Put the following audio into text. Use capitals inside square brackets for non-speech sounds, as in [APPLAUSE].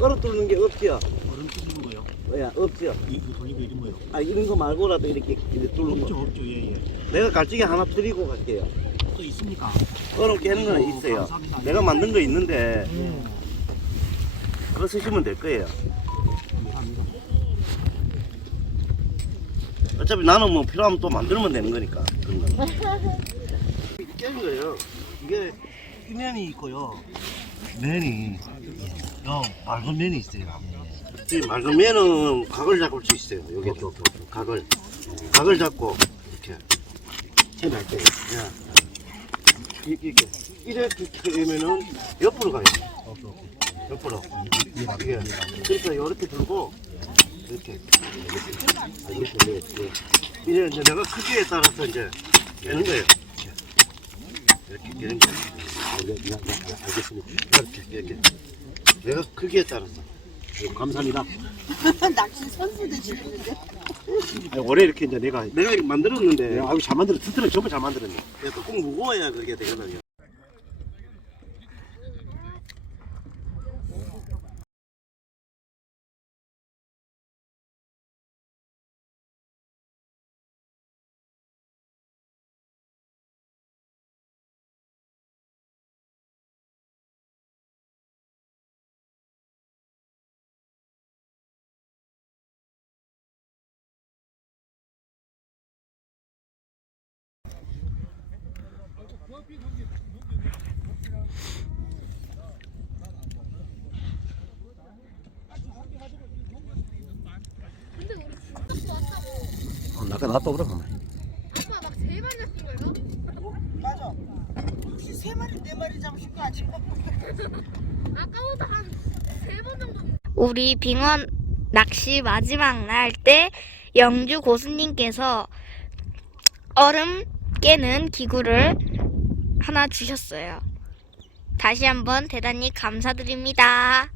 얼어 뚫는 게 없지요? 얼음 뜯는 거요. 뭐야, 없지요? 이- 이거 돌리고 이런 거요. 아, 이런 거 말고라도 이렇게, 이렇게 뚫는 없죠, 거. 없죠. 예, 예. 내가 갈증이 하나 드리고 갈게요. 또 있습니까? 얼어 깨는 거는 오, 있어요. 감사합니다. 내가 만든 거 있는데, 예. 그거 쓰시면 될 거예요. 감사합니다. 어차피 나는 뭐 필요하면 또 만들면 되는 거니까. 그런 거. [LAUGHS] 깨는 거예요. 이게 이 면이 있고요. 면이 요 맑은 면이 있어요. 이 맑은 면은 각을 잡을 수 있어요. 여기 각을. 각을 잡고 이렇게 채할 때 이렇게 이렇게 되면은 옆으로 가요. 옆으로. 이게 그러니까 이렇게 들고 이렇게. 아, 이렇게 이렇게. 이제 내가 크기에 따라서 이제 깨는 거예요. 이렇게 깨는 거예요. 알겠습니다. 이렇게 이렇게 내가 크기에 따라서 감사합니다. 낚시 선수 되시는데 올해 이렇게 이제 내가 내가 이렇게 만들었는데 아유 잘 만들어 튼튼하게 정말 잘 만들었네. 또꼭 무거워야 그렇게 되거든요. 근데 우리 진짜 좋았다고. 어, 나가 놔둬 그럼. 아빠 막세 마리 잡힌 거예요? 맞아 혹시 세 마리 네 마리 잡으신 거 아직 [LAUGHS] 아까보다 한 세 번 정도. 우리 빙원 낚시 마지막 날 때 영주 고수님께서 얼음 깨는 기구를 하나 주셨어요. 다시 한번 대단히 감사드립니다.